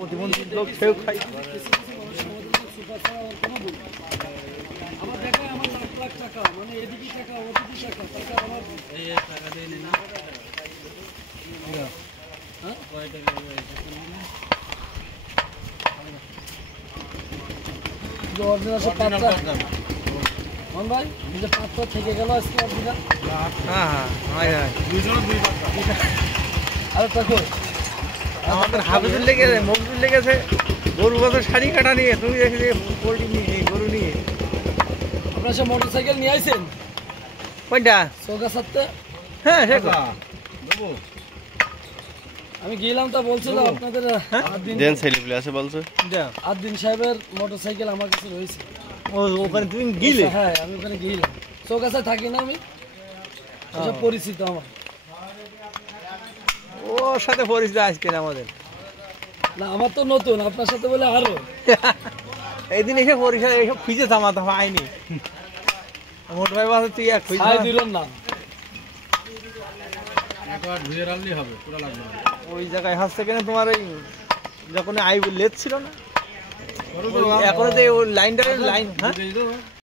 প্রতিবন্ধী লোক সেও খাই। আমার দেখা আমার লাখ লাখ টাকা মানে এদিকে টাকা ওদিকে টাকা টাকা আমার এই টাকা দিয়ে নে না হ্যাঁ কয় টাকা ভাই নিজের পাঁচটা থেকে গেল আজকে অর্ধেক। আর তখন আমাদের হাফিজুর লেগেছে, মকবুল লেগেছে গরু বছর শাড়ি কাটা নিয়ে, তুমি দেখে পোল্ট্রি নিয়ে গরু নিয়ে। আপনার সব মোটর সাইকেল নিয়ে আইছেন কোনটা? চৌকা সাথে। হ্যাঁ সে আমি গেলাম তা বলছিলাম আপনাদের আদিন সাহেবের মোটর সাইকেল আমার কাছে রয়েছে। ওখানে তুমি গিলে? হ্যাঁ আমি ওখানে গেলাম, চৌকাছায় থাকি না আমি, পরিচিত আমার। ওর সাথে পরিচিত আজকে আমাদের না, আমার তো নতুন, আপনার সাথে বলে আরো। এইদিন এসে পরিচয় এইসব খুঁজে থামাতে হয়নি। মোট ভাই বাসে তুই এক খুঁজে দিলেন না, ওই জায়গায় হাসছে কেন তোমার? ওই যখন আই লেট ছিল না, এখন লাইনটা লাইন। হ্যাঁ